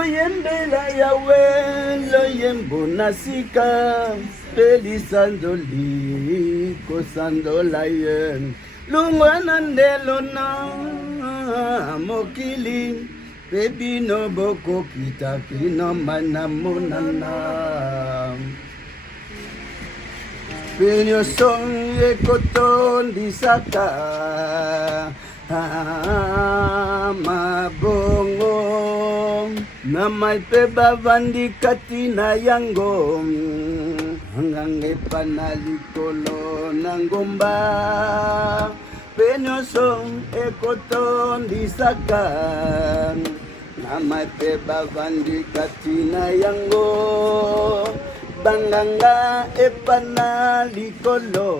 Boyembela yawe loyembo nasika pelisandoli kosandola ye lungwana ndelona mokili bebino boko kitakino manamunana penyo song ekoton disaka mabongo namay peba vandi katina yango hangange panalikolo nangomba penyosong ekoton disaka namay peba vandi katina yango banganga epanalikolo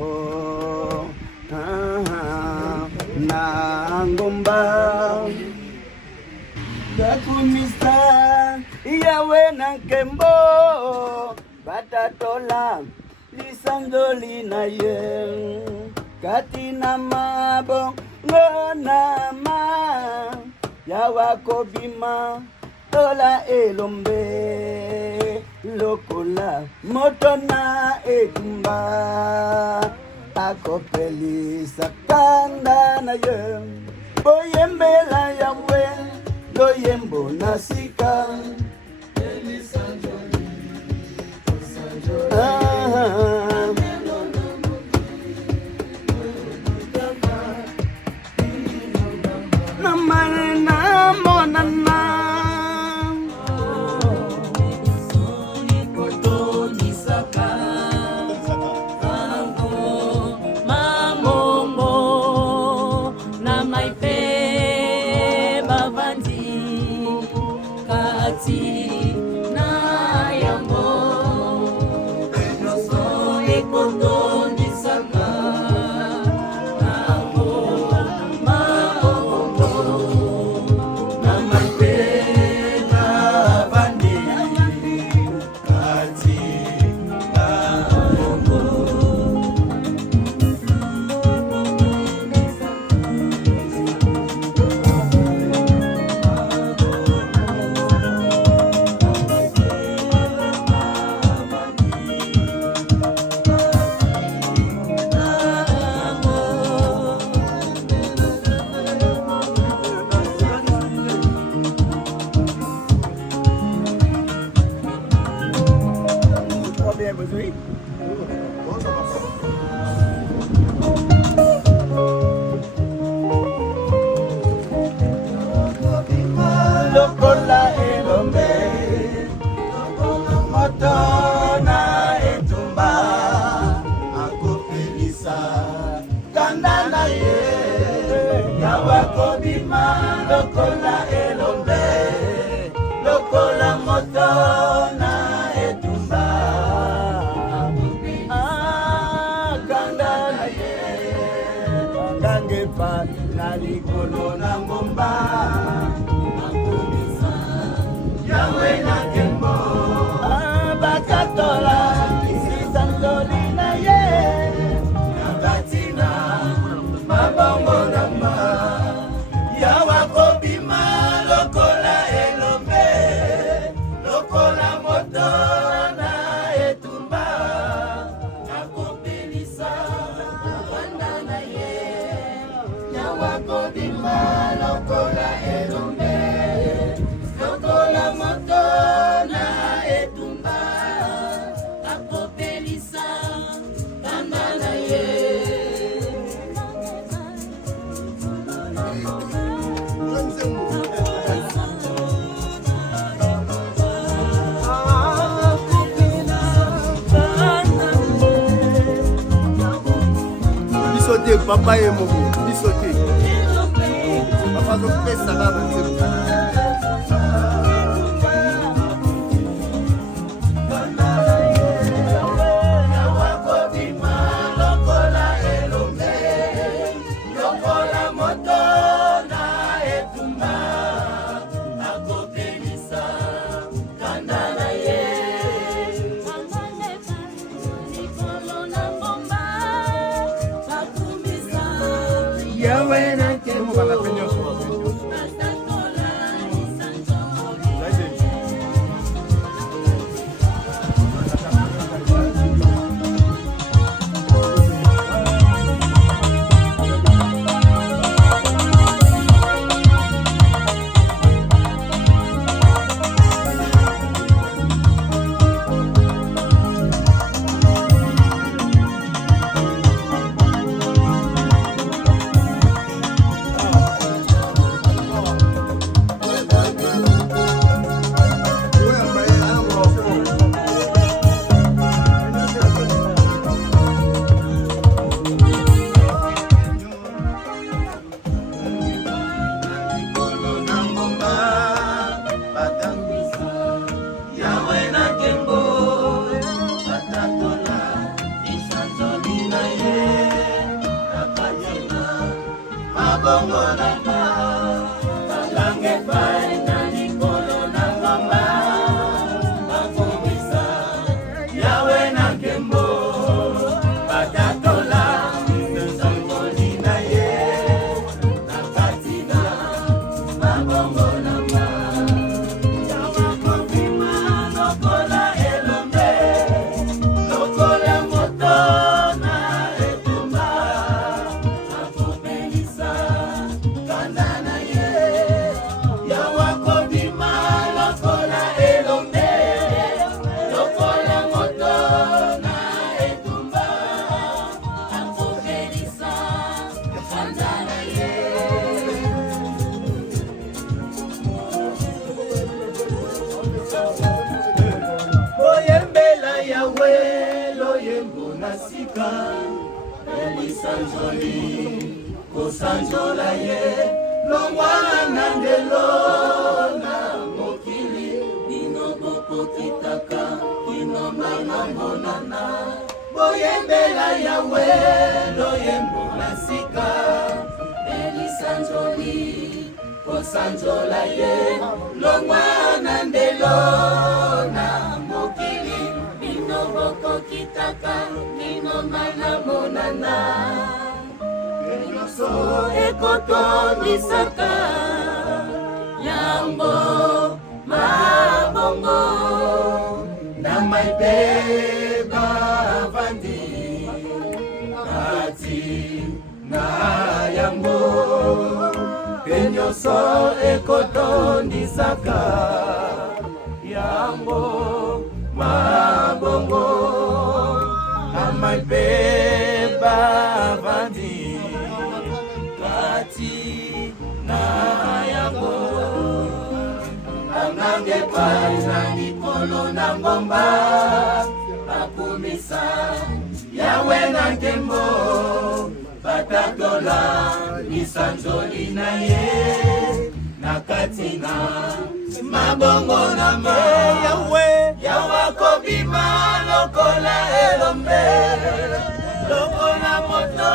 nangomba Dakumista yawe na kembo batatola lisandoli na ye katina mabo ngonama yawa kobima tola elombe lokola motona ekumba akopeli sakanda na ye boyembela yawe loyembo nasika lokola elombe motona etumba akopelisa kanda na ye yawakobima lokola elombe lokola motona etumba kanda na ye kandangepa na likolo na ngomba yawe na kembo bakatola isisandoli na ye nabatina mabongo namba yawa kobima lokola elombe lokola moto na etumba nakopelisa wanda na ye yawa kobima lokola elombe lokola motona etumba akopelisa kanda na ye bisote papa ye momo bisote papa zokupesa baba nzembo yawe na kembo mabongo na ma balange pai na likolo na ngomba bakomisa yawe na nkembo batatola misangoli na ye na katina mabongo na ma yawa kofima lokola elombe lokola moto na etumba akopelisa kanda na ye yawa kofima lokola elombe lokola moto na etumba akopelisa kanda na ye oyembela yawe loyembo na sika elisanzoli kosanzola ye longwana na ndelo na mokili bino bokokitaka kino mana monana boyembela yawe loyembo na sika elisanzoli kosanzola ye longwana ndelo na mokili bino bokokitaka kino mana monana nyonso ekotondisaka yango mabongo na maipe bavandi kati na yango nyonso ekotondisaka yango mabongo na maipe bavandi kati na yango angange pai na likolo na ngomba bakumisa yawe na nkembo batatola misanzoli na ye na kati na mabongo na ma yawe yawa kobima lokola elombe lokola moto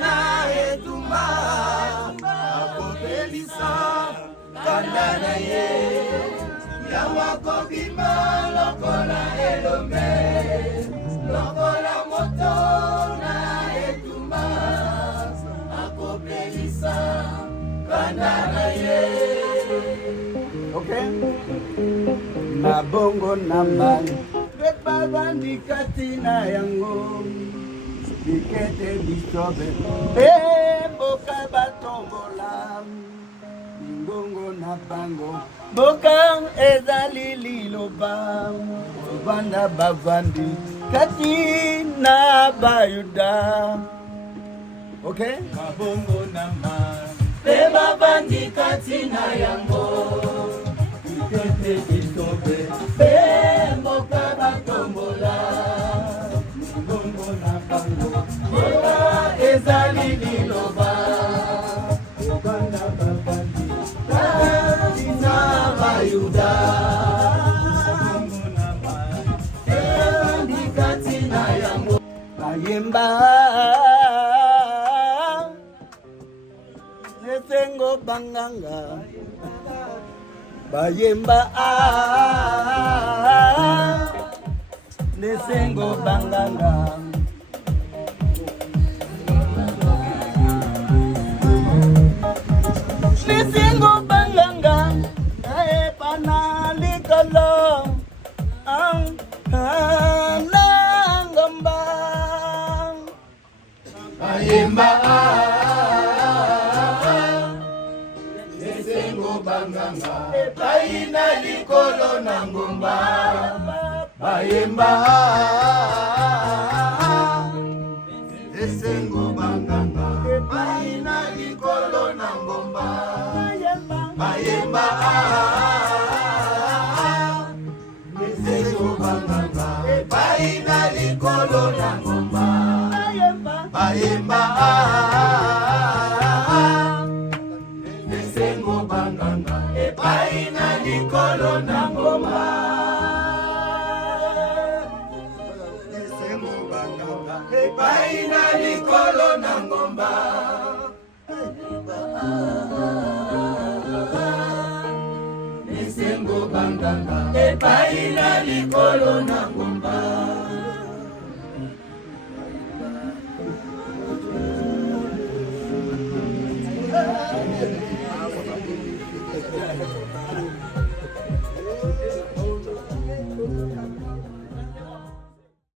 na etumba akopelisa kanda na ye yawa kobima lokola elombe lokola moto na etumba akopelisa kanda na ye. Okay? Mabongo na mani bebabandi katina yango bikete bisobe boka batombola mbongo na bango boka ezali liloba banda bavandi katina bayuda. Okay? Mabongo na ma bebabandi katina yango bikete bisobe boka batombola mbongo na bango boka ezali liloba banda bavandi katina bayuda. Mabongo na ma bebabandi katina yango Bayemba nesengo banganga bayemba nesengo banganga nesengo banganga pana likolo nangamba bayemba esengo banganga epaina likolo na ngomba bayemba esengo banganga epaina likolo na ngomba bayemba esengo banganga epaina likolo na ngomba bayemba esengo banganga epaina likolo na ngomba esengo banganga epaina likolo na ngomba banganga epai na likolo na ngomba. Yeah.